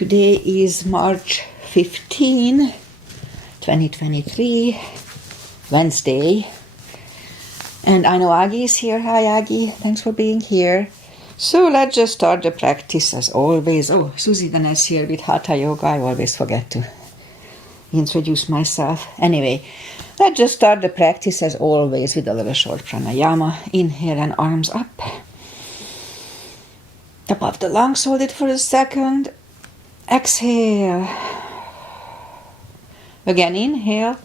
Today is March 15, 2023, Wednesday. And I know Aggie is here. Hi Aggie, thanks for being here. So let's just start the practice as always. Oh, Susie then is here with Hatha Yoga. I always forget to introduce myself. Anyway, let's just start the practice as always with a little short pranayama. Inhale and arms up. Above the lungs, hold it for a second. Exhale. Again, inhale.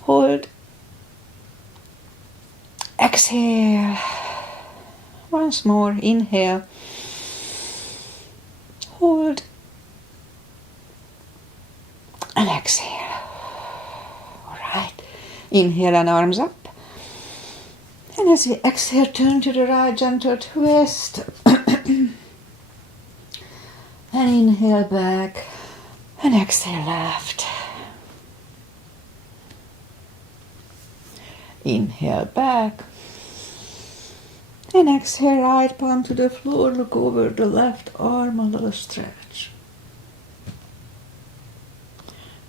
Hold. Exhale. Once more, inhale. Hold. And exhale. All right. Inhale and arms up. And as we exhale, turn to the right, gentle twist. And inhale back. And exhale left. Inhale back. And exhale right palm to the floor. Look over the left arm, a little stretch.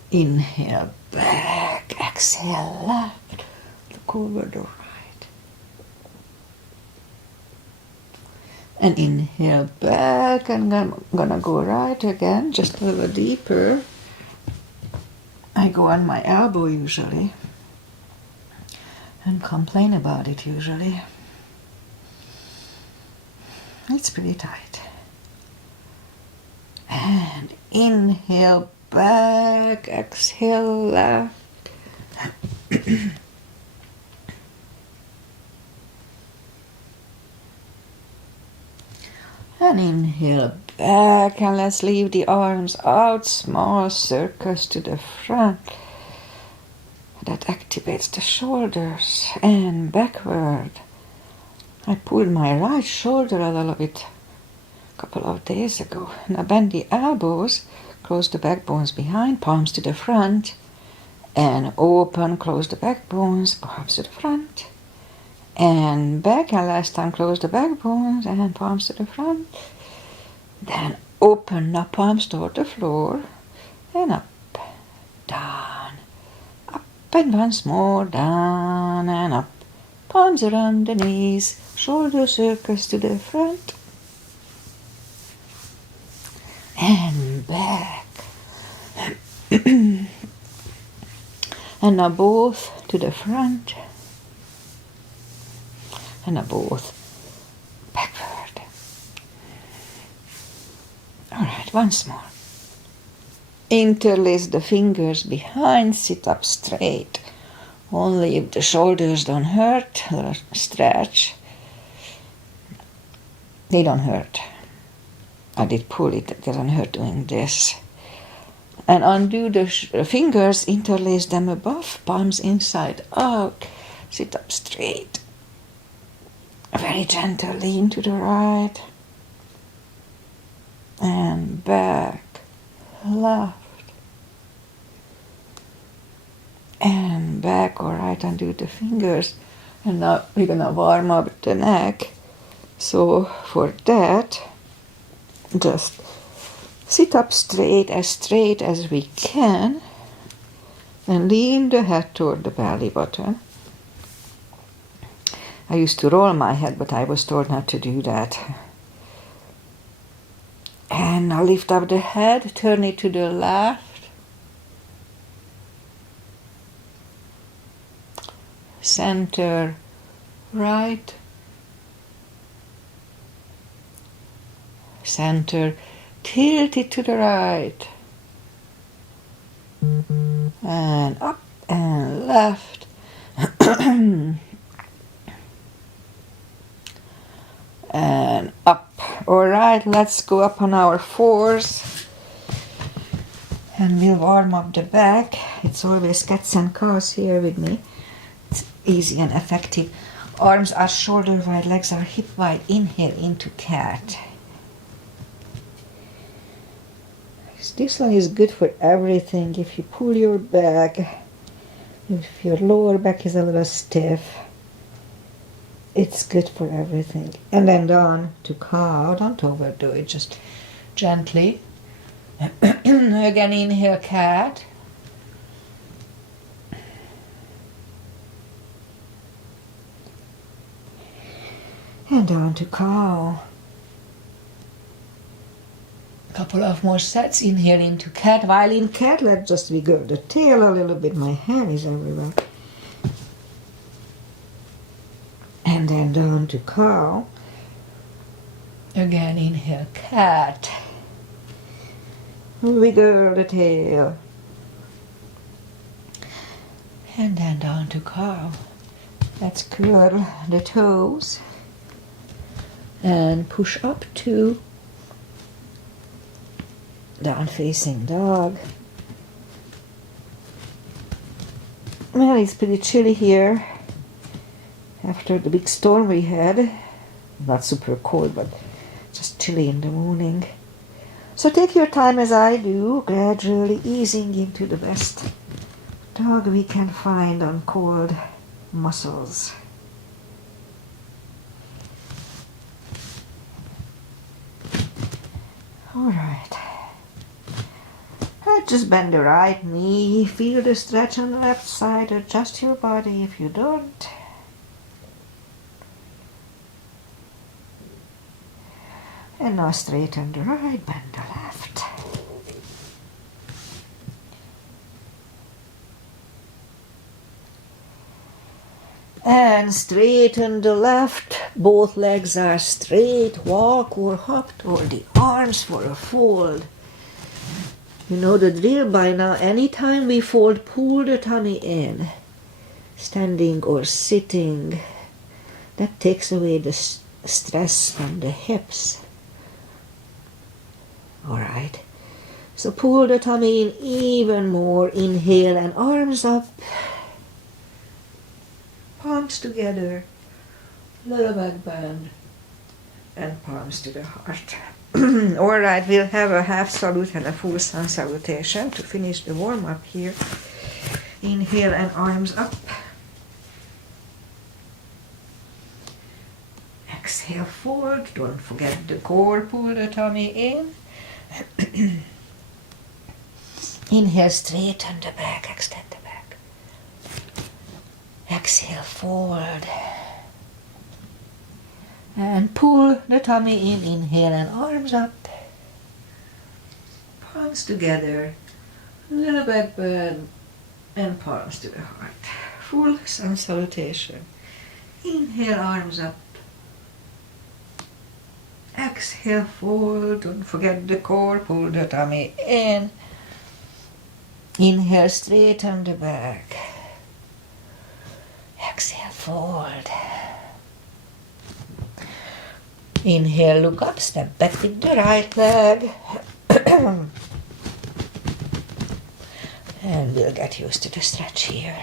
Inhale back. Exhale left. Look over the right. And inhale back, and I'm gonna go right again, just a little deeper. I go on my elbow usually, and complain about it usually. It's pretty tight. And inhale back, exhale left. And inhale back, and let's leave the arms out, small circles to the front. That activates the shoulders, and backward. I pulled my right shoulder a little bit a couple of days ago. Now bend the elbows, close the backbones behind, palms to the front, and open, close the backbones, palms to the front. And back, and last time close the backbones and palms to the front. Then open the palms toward the floor and up, down, up, and once more down and up. Palms around the knees, shoulder circles to the front and back. And now both to the front. And both backward. All right, once more. Interlace the fingers behind, sit up straight. Only if the shoulders don't hurt, or stretch. They don't hurt. I did pull it, it doesn't hurt doing this. And undo the fingers, interlace them above, palms inside out, sit up straight. Very gentle, lean to the right and back, left and back. All right, undo the fingers, and now we're gonna warm up the neck. So for that, just sit up straight as we can, and lean the head toward the belly button. I used to roll my head, but I was told not to do that. And now lift up the head, turn it to the left. Center, right. Center, tilt it to the right. And up and left. And up. All right, let's go up on our fours, and we'll warm up the back. It's always cats and cows here with me. It's easy and effective. Arms are shoulder wide, legs are hip wide. Inhale into cat. This one is good for everything. If you pull your back, if your lower back is a little stiff, it's good for everything. And then down to cow. Don't overdo it. Just gently. Again, inhale, cat. And down to cow. Couple of more sets. Inhale into cat. While in cat, let's just wiggle the tail a little bit. My hand is everywhere. And then down to cow. Again, inhale, cat. Wiggle the tail. And then down to cow. Let's curl the toes. And push up to down facing dog. Well, it's pretty chilly here after the big storm we had. Not super cold, but just chilly in the morning. So take your time as I do, gradually easing into the best dog we can find on cold muscles. Alright. Just bend the right knee, feel the stretch on the left side, adjust your body if you don't. And now straighten the right, bend the left. And straighten the left, both legs are straight, walk or hop toward the arms for a fold. You know the drill by now, anytime we fold, pull the tummy in, standing or sitting. That takes away the stress from the hips. Alright, so pull the tummy in even more, inhale and arms up. Palms together, little back bend, and palms to the heart. Alright, we'll have a half salute and a full sun salutation to finish the warm-up here. Inhale and arms up. Exhale, forward. Don't forget the core, pull the tummy in. Inhale, straighten the back, extend the back. Exhale, forward. And pull the tummy in, inhale and arms up. Palms together, little back bend, and palms to the heart. Full sun salutation. Inhale, arms up. Exhale, forward. Don't forget the core, pull the tummy in. Inhale, straighten the back. Exhale, forward. Inhale, look up, step back with the right leg. And we'll get used to the stretch here.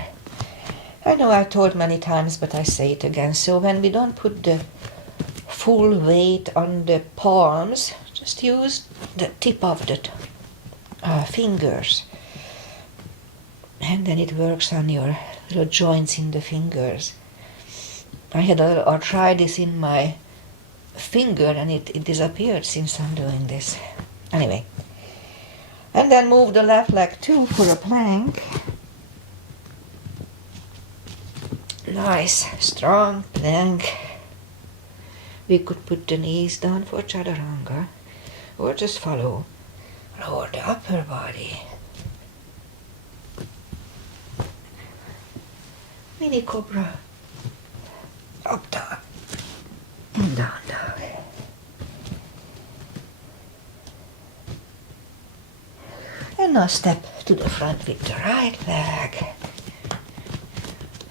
I know I've told many times, but I say it again. So when we don't put the full weight on the palms, just use the tip of the fingers. And then it works on your little joints in the fingers. I had a little arthritis in my finger and it disappeared since I'm doing this. Anyway. And then move the left leg too for a plank. Nice, strong plank. We could put the knees down for chaturanga or just follow. Lower the upper body. Mini cobra. Up dog. And down dog. And now step to the front with the right leg.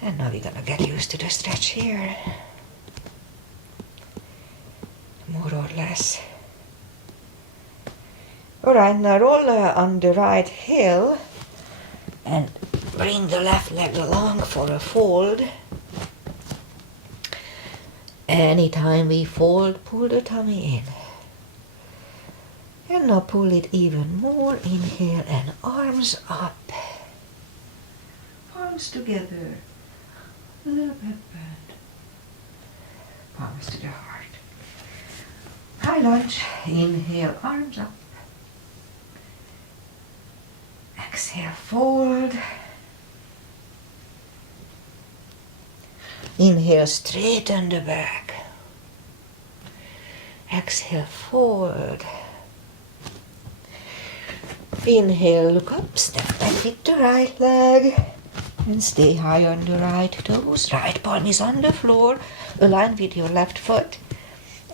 And now we're gonna get used to the stretch here. More or less. Alright, now roll on the right heel and bring the left leg along for a fold. Anytime we fold, pull the tummy in. And now pull it even more. Inhale and arms up. Palms together. A little bit bend. Palms to the heart. high lunge. Inhale, arms up. Exhale, fold. Inhale, straighten the back. Exhale, forward. Inhale, look up, step back with the right leg. And stay high on the right toes. Right palm is on the floor. Align with your left foot.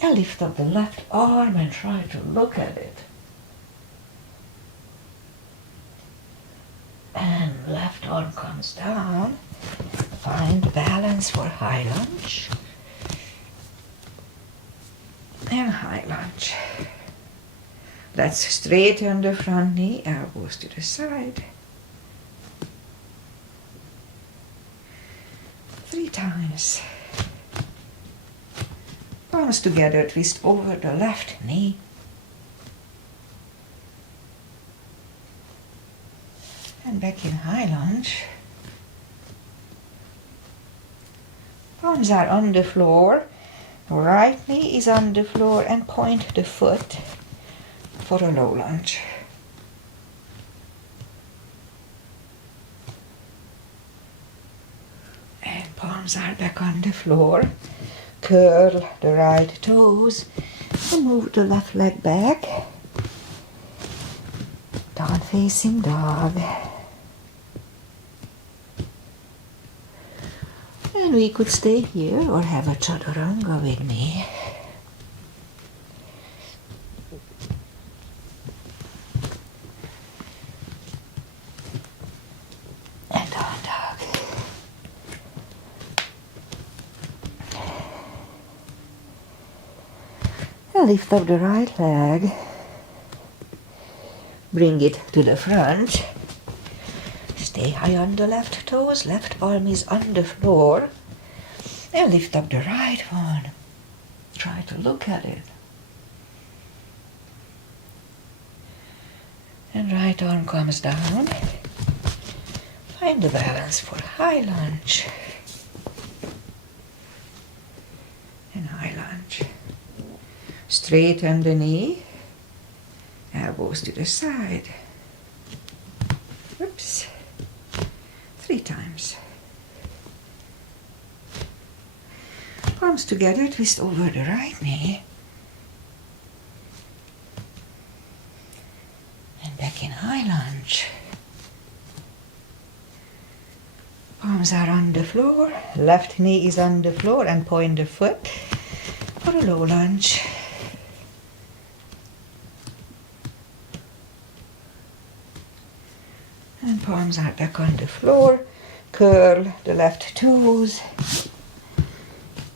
And lift up the left arm and try to look at it. And left arm comes down. Find balance for high lunge. And high lunge. Let's straighten the front knee, elbows to the side. 3 times. Palms together, twist over the left knee. And back in high lunge. Palms are on the floor. Right knee is on the floor and point the foot for a low lunge. And palms are back on the floor. Curl the right toes and move the left leg back. Down facing dog. And we could stay here or have a chaturanga with me. And down dog. And lift up the right leg. Bring it to the front. Stay high on the left toes, left palm is on the floor. And lift up the right one. Try to look at it. And right arm comes down. Find the balance for high lunge. And high lunge. Straighten the knee. Elbows to the side. Oops. 3 times. Palms together, twist over the right knee. And back in high lunge. Palms are on the floor. Left knee is on the floor and point the foot for a low lunge. And palms are back on the floor. Curl the left toes.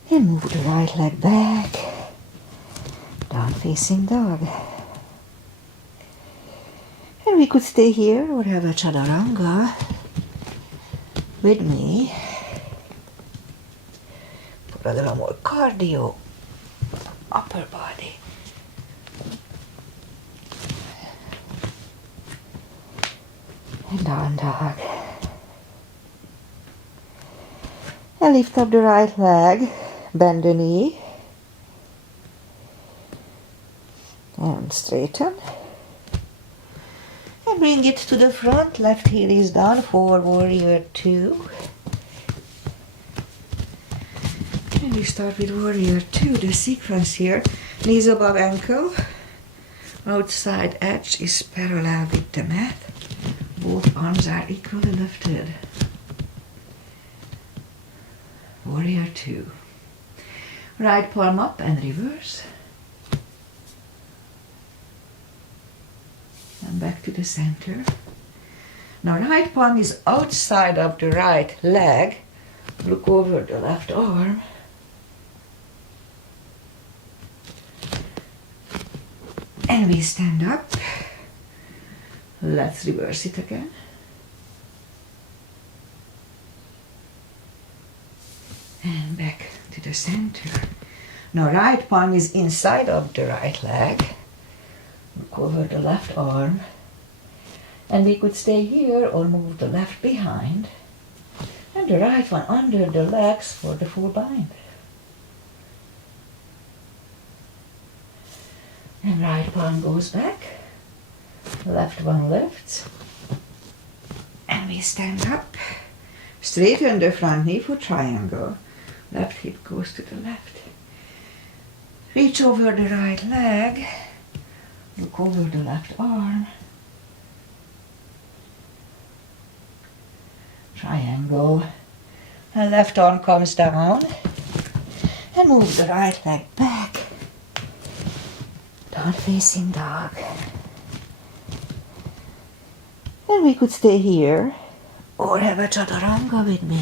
And move the right leg back. Down facing dog. And we could stay here or have a chaturanga with me for a little more cardio. Upper body. And down dog. And lift up the right leg. Bend the knee. And straighten. And bring it to the front. Left heel is down for warrior 2. And we start with warrior 2. The sequence here. Knees above ankle. Outside edge is parallel with the mat. Both arms are equally lifted. Warrior 2. Right palm up and reverse. And back to the center. Now right palm is outside of the right leg. Look over the left arm. And we stand up. Let's reverse it again. And back to the center. Now right palm is inside of the right leg. Look over the left arm. And we could stay here or move the left behind. And the right one under the legs for the full bind. And right palm goes back. Left one lifts. And we stand up. Straighten the front knee for triangle. Left hip goes to the left. Reach over the right leg. Look over the left arm. Triangle. And left arm comes down. And move the right leg back. Down facing dog. And we could stay here or have a chaturanga with me.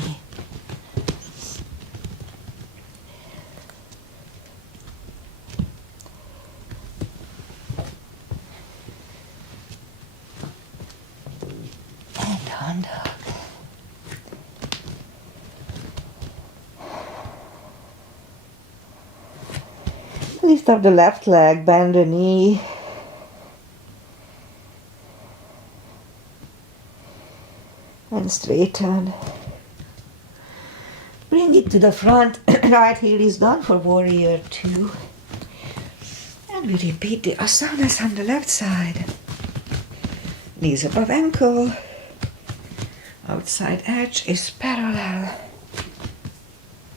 And down dog. Lift up the left leg, bend the knee. And straighten. Bring it to the front. Right heel is done for warrior 2. And we repeat the asanas on the left side. Knees above ankle. Outside edge is parallel.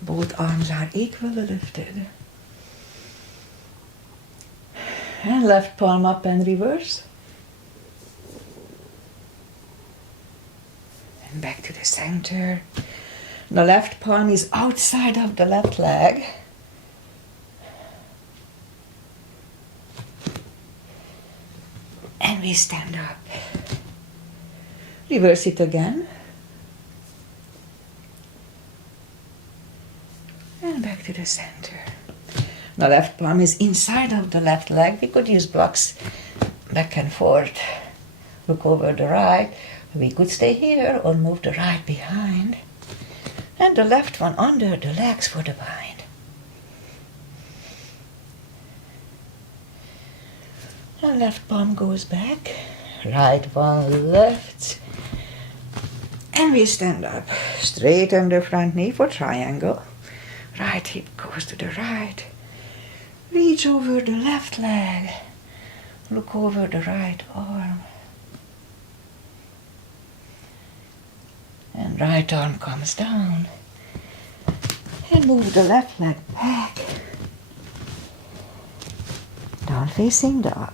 Both arms are equally lifted. And left palm up and reverse. And back to the center. The left palm is outside of the left leg. And we stand up. Reverse it again. And back to the center. The left palm is inside of the left leg. We could use blocks back and forth. Look over the right. We could stay here or move the right behind. And the left one under the legs for the bind. And left palm goes back. Right one left. And we stand up. Straighten the front knee for triangle. Right hip goes to the right. Reach over the left leg. Look over the right arm. And right arm comes down. And move the left leg back. Down facing dog.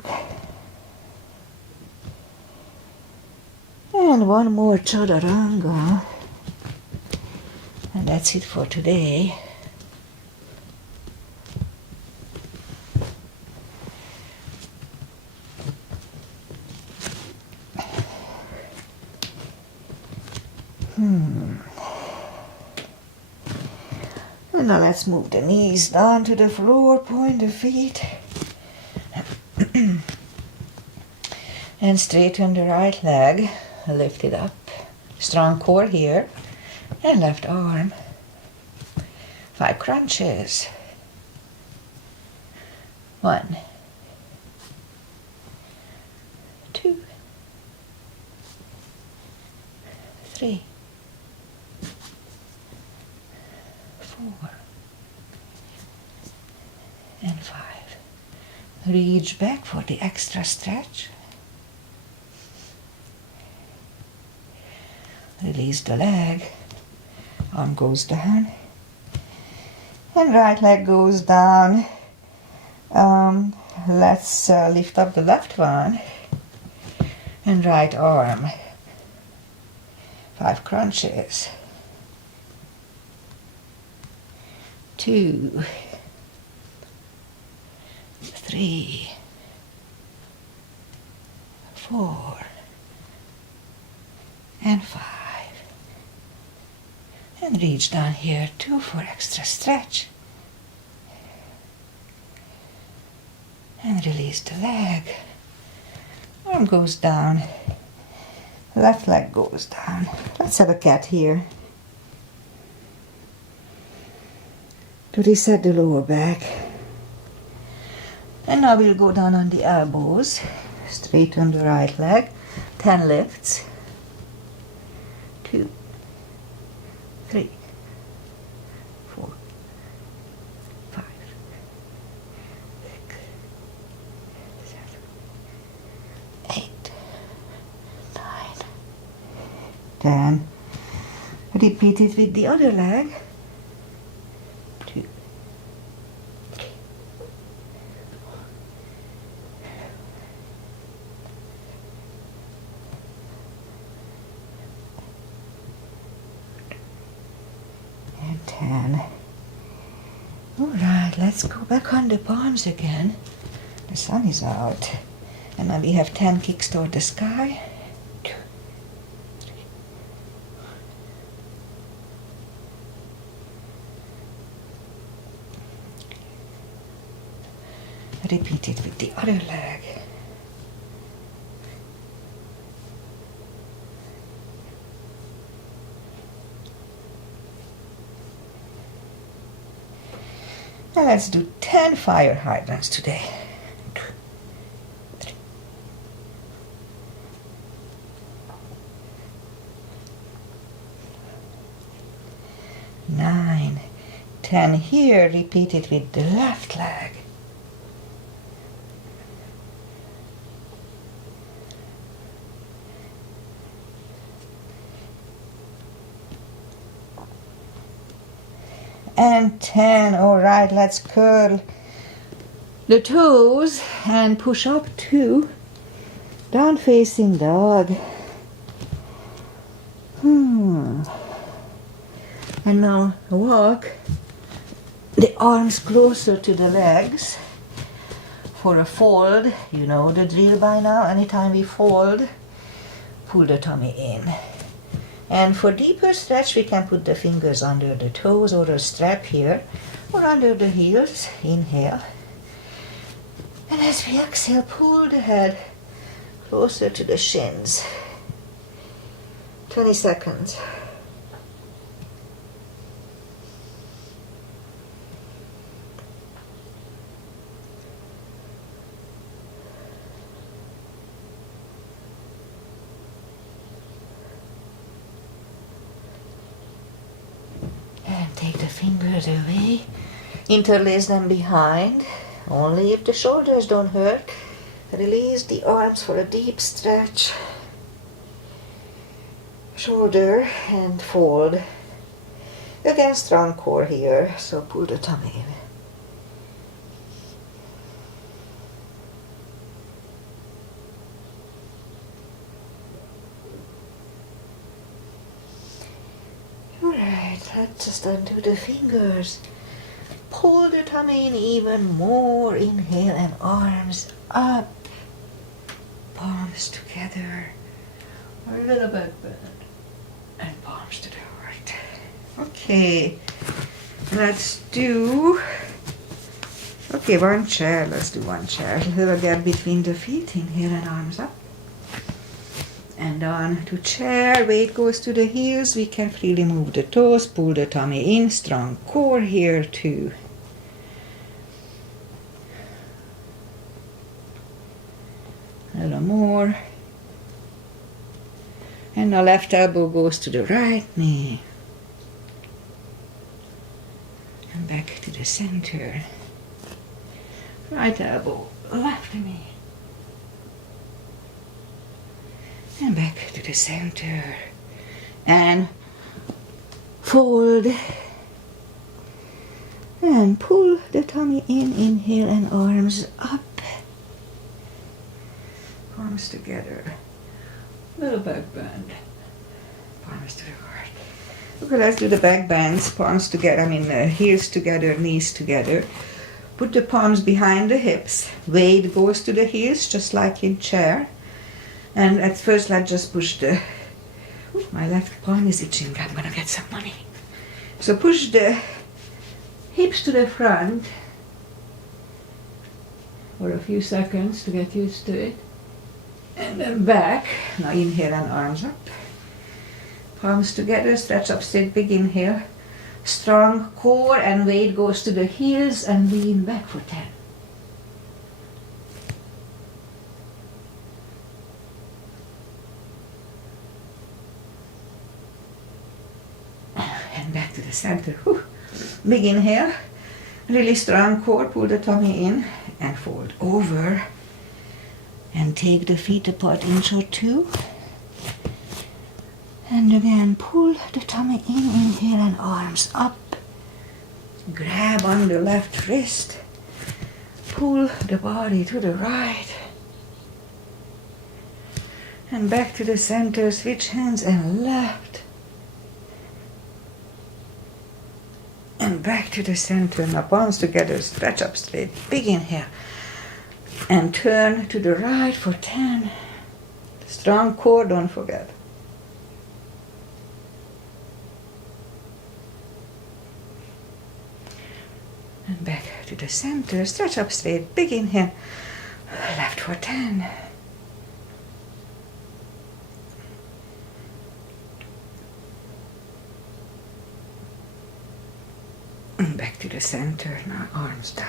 And one more chaturanga. And that's it for today. And now let's move the knees down to the floor, point the feet. And straighten the right leg, lift it up. Strong core here. And left arm. 5 crunches. 1, 2, 3, 4, and 5. Reach back for the extra stretch. Release the leg. Arm goes down. And right leg goes down. Let's lift up the left one. And right arm. 5 crunches. 2, 3, 4, and 5. And reach down here too for extra stretch. And release the leg. Arm goes down. Left leg goes down. Let's have a cat here. To reset the lower back. And now we'll go down on the elbows. Straighten the right leg. 10 lifts. 2, 3, 4, 5, 6, 10. Repeat it with the other leg. 2. And 10. Alright, let's go back on the palms again. The sun is out. And now we have 10 kicks toward the sky. 2, 3. Repeat it with the other leg. And let's do 10 fire hydrants today. 2, 3. 9, 10 here. Repeat it with the left leg. 10. All right, let's curl the toes and push up 2. Down facing dog. And now walk the arms closer to the legs for a fold. You know the drill by now. Anytime we fold, pull the tummy in. And for deeper stretch, we can put the fingers under the toes or a strap here or under the heels. Inhale. And as we exhale, pull the head closer to the shins. 20 seconds. Take the fingers away, interlace them behind, only if the shoulders don't hurt. Release the arms for a deep stretch. Shoulder and fold. Again, strong core here, so pull the tummy in. Let's just undo the fingers. Pull the tummy in even more. Inhale and arms up. Palms together. A little bit bend. And palms to the heart. Okay. Let's do... Okay, one chair. Let's do one chair. A little gap between the feet. Inhale and arms up. And on to chair, weight goes to the heels. We can freely move the toes, pull the tummy in, strong core here too. A little more. And the left elbow goes to the right knee. And back to the center. Right elbow, left knee. And back to the center. And fold. And pull the tummy in. Inhale and arms up. Palms together. Little back bend. Palms to the heart. Okay, let's do the back bends. Palms together, heels together, knees together. Put the palms behind the hips. Weight goes to the heels, just like in chair. And at first, let's just push the... Ooh, my left palm is itching. I'm gonna get some money. So push the hips to the front for a few seconds to get used to it. And then back. Now inhale and arms up. Palms together, stretch up, sit, big inhale. Strong core and weight goes to the heels and lean back for 10. Back to the center. Whew. Big inhale. Really strong core. Pull the tummy in and fold over. And take the feet apart inch or 2. And again, pull the tummy in, inhale, and arms up. Grab on the left wrist. Pull the body to the right. And back to the center, switch hands and left. And back to the center, now palms together, stretch up straight, big inhale. And turn to the right for 10. Strong core, don't forget. And back to the center, stretch up straight, big inhale. Left for 10. And back to the center, now arms down.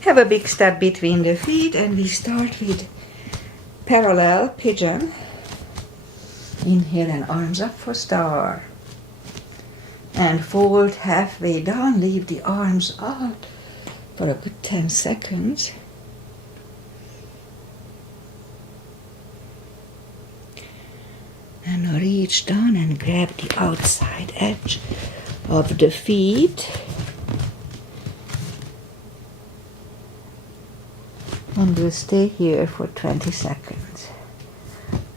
Have a big step between the feet, and we start with parallel pigeon. Inhale and arms up for star. And fold halfway down, leave the arms out for a good 10 seconds. And now reach down and grab the outside edge of the feet. And we'll stay here for 20 seconds.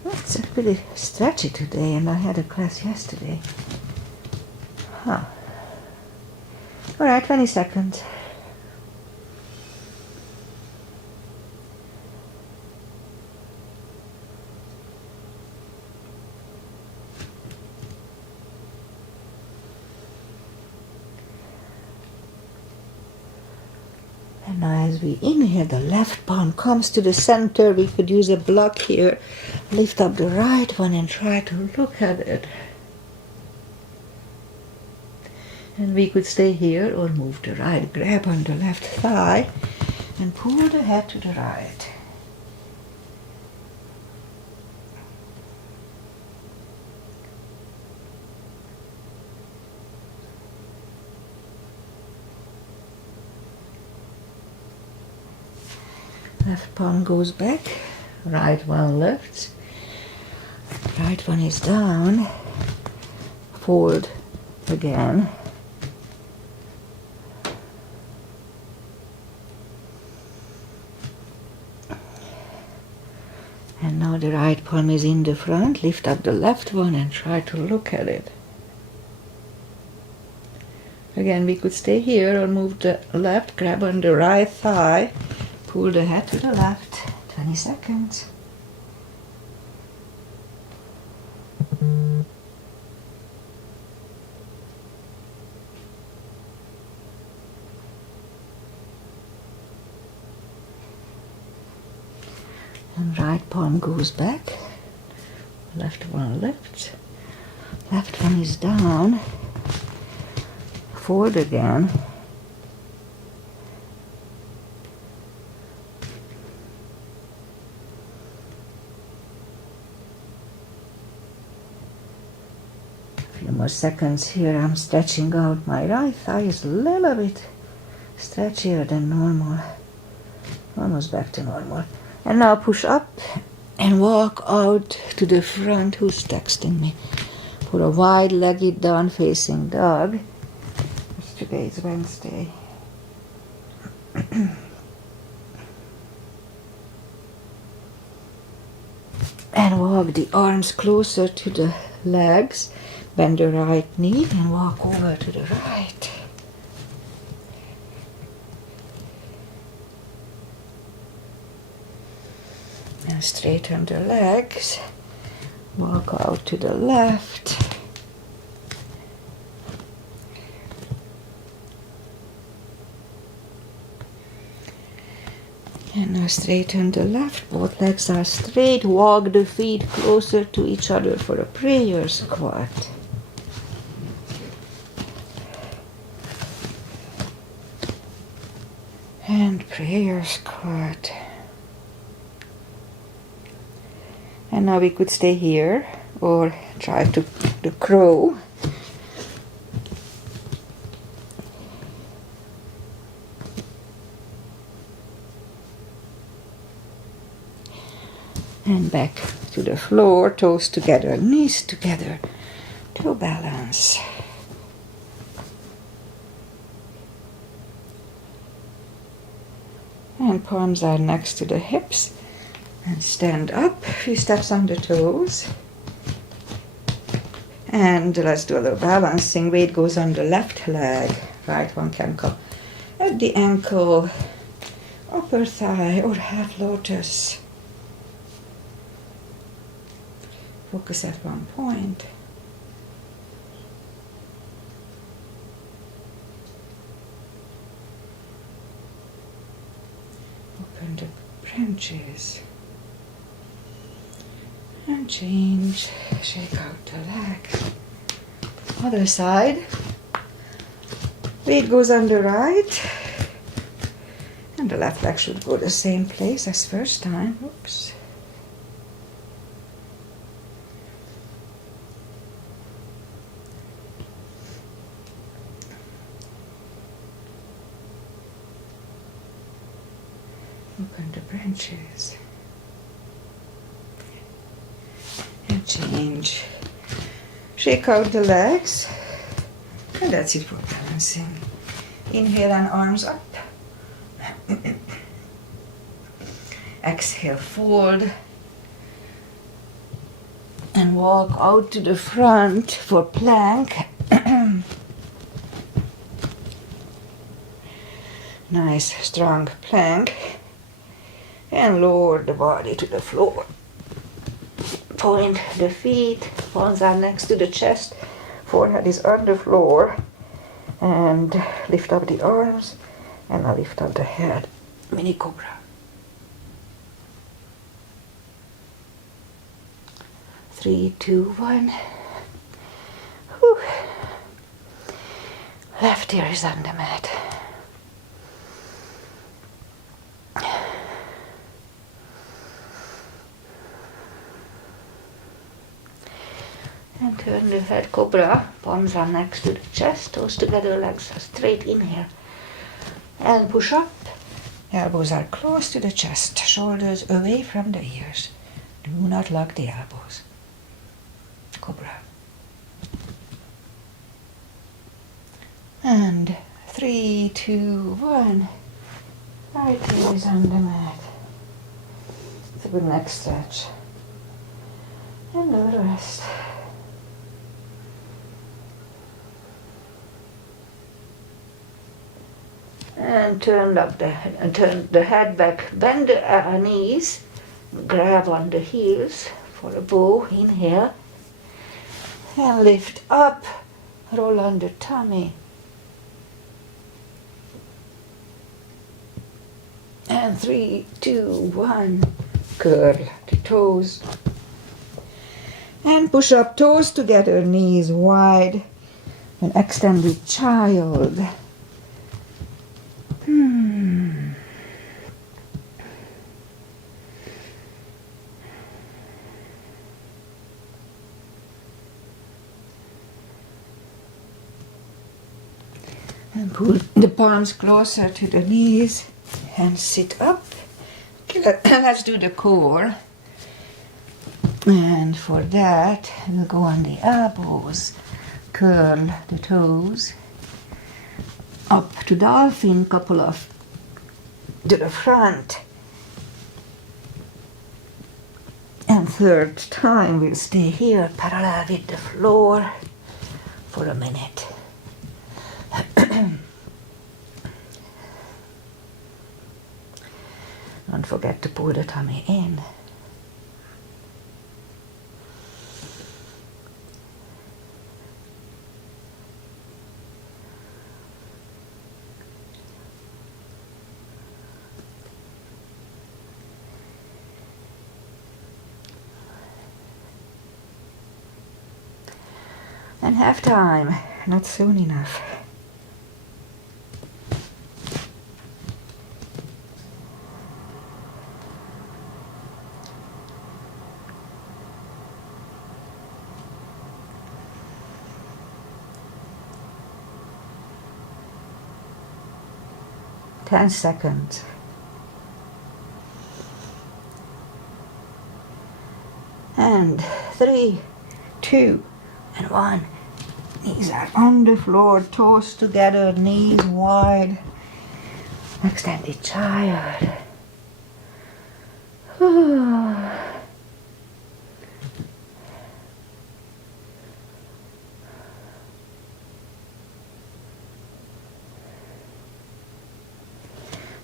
It's pretty stretchy today, and I had a class yesterday. Huh. All right, 20 seconds. And now as we inhale, the left palm comes to the center. We could use a block here. Lift up the right one and try to look at it. And we could stay here or move the right. Grab on the left thigh and pull the head to the right. Left palm goes back, right one lifts, right one is down, fold again. And now the right palm is in the front, lift up the left one and try to look at it. Again, we could stay here or move the left, grab on the right thigh, pull the head to the left, 20 seconds. And right palm goes back, left one lifts, left one is down, forward again. A few more seconds here. I'm stretching out. My right thigh is a little bit stretchier than normal. Almost back to normal. And now push up and walk out to the front. Who's texting me? For a wide-legged down-facing dog. Today is Wednesday. And walk the arms closer to the legs. Bend the right knee and walk over to the right. And straighten the legs. Walk out to the left. And now straighten the left. Both legs are straight. Walk the feet closer to each other for a prayer squat. And prayer squat. And now we could stay here or try to the crow. And back to the floor, toes together, knees together to balance. And palms are next to the hips. And stand up, few steps on the toes. And let's do a little balancing. Weight goes on the left leg. Right one can come at the ankle, upper thigh, or half lotus. Focus at one point. Open the branches. And change. Shake out the legs. Other side. Weight goes on the right. And the left leg should go the same place as first time. Oops. Open the branches. And change. Shake out the legs. And that's it for balancing. Inhale and arms up. Exhale, fold. And walk out to the front for plank. Nice, strong plank. And lower the body to the floor. Point the feet, palms are next to the chest, forehead is on the floor, and lift up the arms, and now lift up the head, mini cobra. 3, 2, 1. Whew. Left ear is on the mat. And turn the head cobra, palms are next to the chest, toes together, legs are straight, inhale. And push up, elbows are close to the chest, shoulders away from the ears. Do not lock the elbows. Cobra. And 3, 2, 1. Right heel is on the mat. It's a good neck stretch. And a little rest. And turn the head back, bend the knees, grab on the heels for a bow, inhale, and lift up, roll on the tummy. And 3, 2, 1, curl the toes. And push up, toes together, knees wide, and extend the child. And pull the palms closer to the knees and sit up. Okay, let's do the core. And for that, we'll go on the elbows, curl the toes, up to dolphin, couple of to the front. And third time, we'll stay here, parallel with the floor, for a minute. Don't forget to pull the tummy in. And have time, not soon enough. Ten seconds. And 3, 2, and 1. Knees are on the floor, toes together, knees wide. Extended child.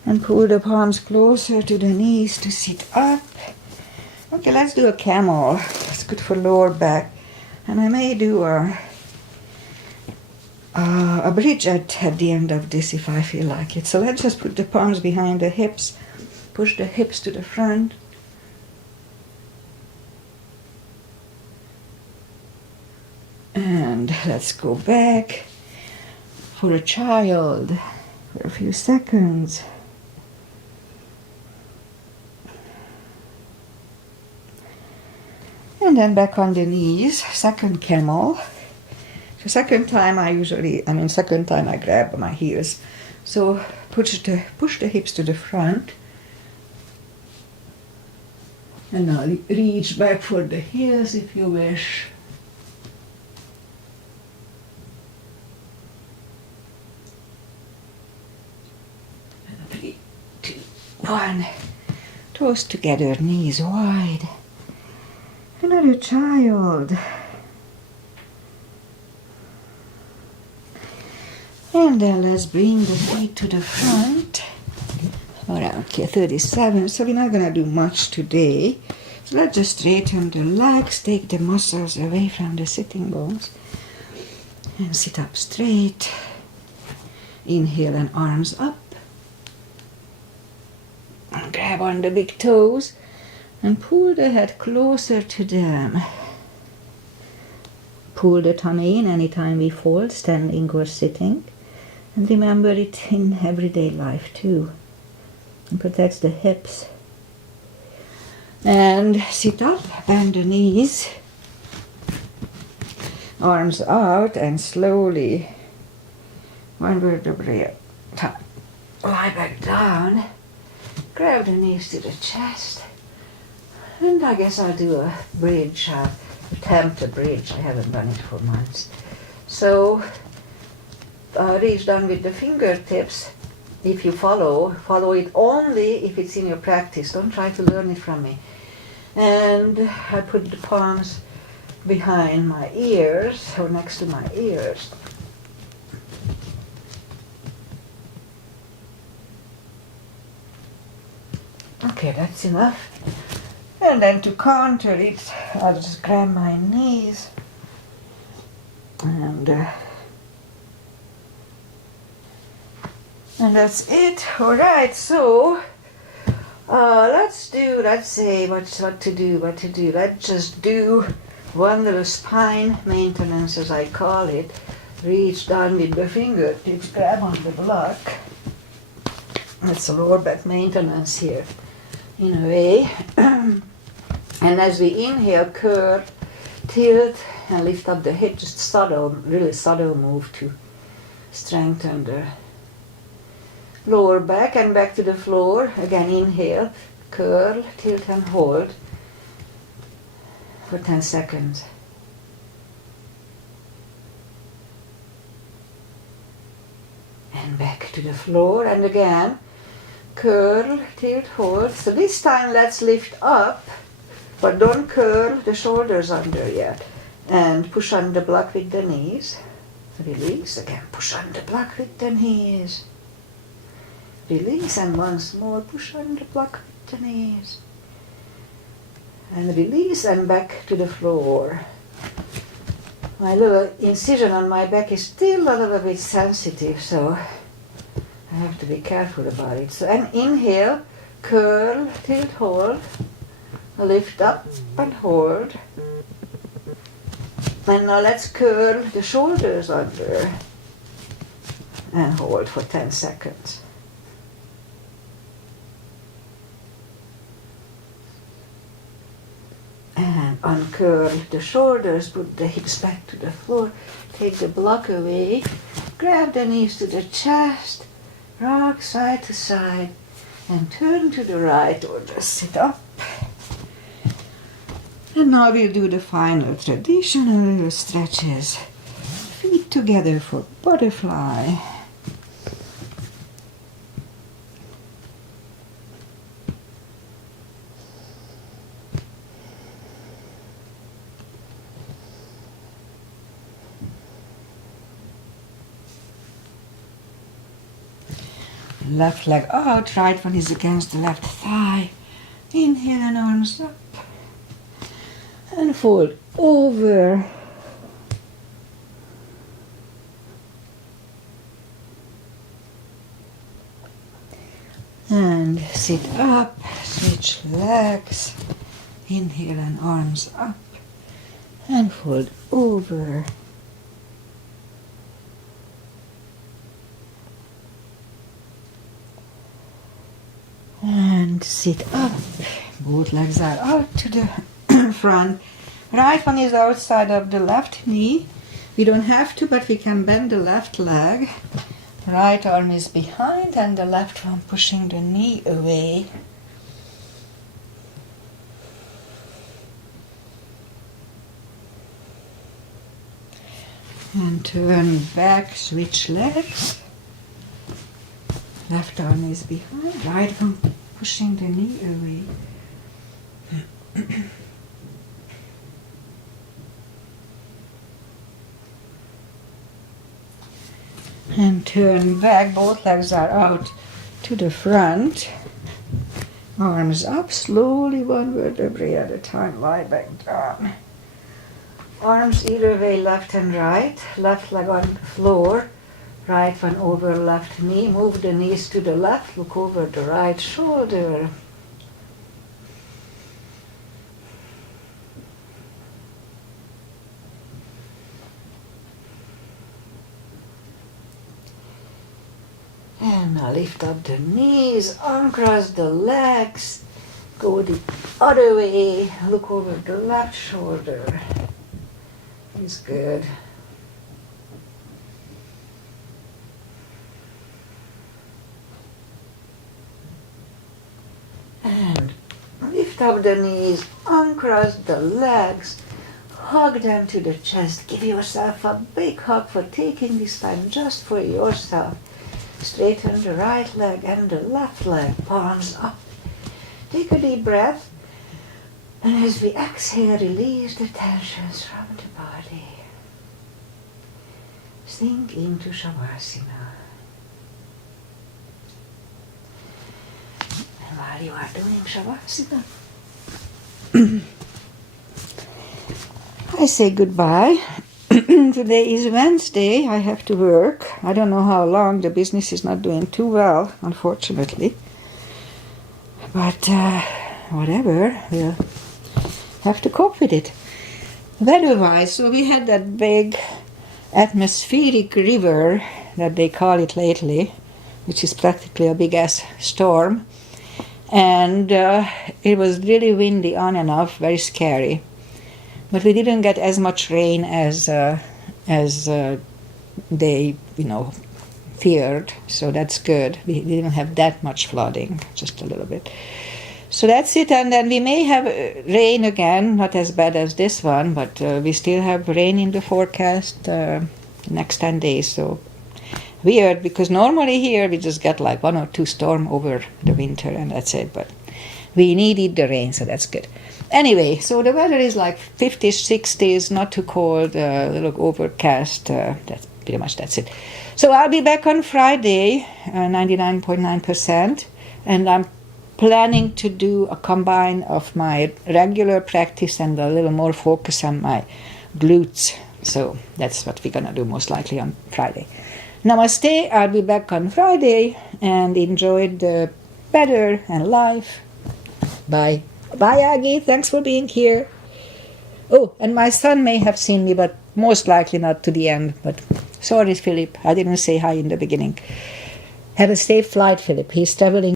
And pull the palms closer to the knees to sit up. Okay, let's do a camel. It's good for lower back. And I may do a bridge at the end of this if I feel like it. So let's just put the palms behind the hips. Push the hips to the front. And let's go back for a child for a few seconds. And then back on the knees, second camel. The second time I grab my heels. So push the hips to the front. And now reach back for the heels if you wish. And 3, 2, 1. Toes together, knees wide. Another child. And then let's bring the feet to the front. Around here, 37. So we're not going to do much today. So let's just straighten the legs, take the muscles away from the sitting bones. And sit up straight. Inhale and arms up. And grab on the big toes. And pull the head closer to them. Pull the tummy in anytime we fold, standing or sitting. And remember it in everyday life too. It protects the hips. And sit up, bend the knees. Arms out and slowly, one vertebrae lie back down. Grab the knees to the chest. And I guess I'll do a bridge, attempt a bridge. I haven't done it for months. So reach down with the fingertips. If you follow it only if it's in your practice. Don't try to learn it from me. And I put the palms behind my ears, or next to my ears. Okay, that's enough. And then to counter it, I'll just grab my knees and that's it. All right, so let's say what to do. Let's just do one little spine maintenance, as I call it. Reach down with the fingertips, grab on the block. That's a lower back maintenance here, in a way. And as we inhale, curl, tilt, and lift up the hip, just subtle, really subtle move to strengthen the lower back and back to the floor. Again, inhale, curl, tilt, and hold for 10 seconds. And back to the floor, and again, curl, tilt, hold. So this time let's lift up. But don't curl the shoulders under yet. And push on the block with the knees. Release again. Push on the block with the knees. Release, and once more push on the block with the knees. And release, and back to the floor. My little incision on my back is still a little bit sensitive, so I have to be careful about it. So, and inhale, curl, tilt, hold. Lift up and hold. And now let's curl the shoulders under and hold for 10 seconds. And uncurl the shoulders, put the hips back to the floor, take the block away, grab the knees to the chest, rock side to side, and turn to the right or just sit up. And now we'll do the final traditional little stretches. Feet together for butterfly. Left leg out, right one is against the left thigh. Inhale and arms up. And fold over. And sit up, switch legs. Inhale and arms up. And fold over. And sit up. Both legs are out to the front. Right one is outside of the left knee. We don't have to, but we can bend the left leg. Right arm is behind and the left one pushing the knee away. And turn back, switch legs. Left arm is behind, right one pushing the knee away. And turn back, both legs are out to the front. Arms up, slowly one vertebrae at a time, lie back down. Arms either way, left and right. Left leg on the floor, right one over left knee. Move the knees to the left, look over the right shoulder. And now lift up the knees, uncross the legs, go the other way, look over the left shoulder. It's good. And lift up the knees, uncross the legs, hug them to the chest. Give yourself a big hug for taking this time just for yourself. Straighten the right leg and the left leg, palms up. Take a deep breath. And as we exhale, release the tensions from the body. Sink into Shavasana. And while you are doing Shavasana, I say goodbye. Today is Wednesday. I have to work. I don't know how long. The business is not doing too well, unfortunately. But whatever, we'll have to cope with it. Weather-wise, so we had that big atmospheric river that they call it lately, which is practically a big-ass storm. And it was really windy on and off, very scary. But we didn't get as much rain as they, feared. So that's good. We didn't have that much flooding, just a little bit. So that's it. And then we may have rain again, not as bad as this one, but we still have rain in the forecast the next 10 days. So weird, because normally here we just get like 1 or 2 storms over the winter, and that's it. But we needed the rain, so that's good. Anyway, so the weather is like 50s, 60s, not too cold, a little overcast. That's pretty much that's it. So I'll be back on Friday, 99.9%, and I'm planning to do a combine of my regular practice and a little more focus on my glutes. So that's what we're going to do most likely on Friday. Namaste. I'll be back on Friday, and enjoy the weather and life. Bye. Bye, Aggie. Thanks for being here. Oh, and my son may have seen me, but most likely not to the end. But sorry, Philip. I didn't say hi in the beginning. Have a safe flight, Philip. He's traveling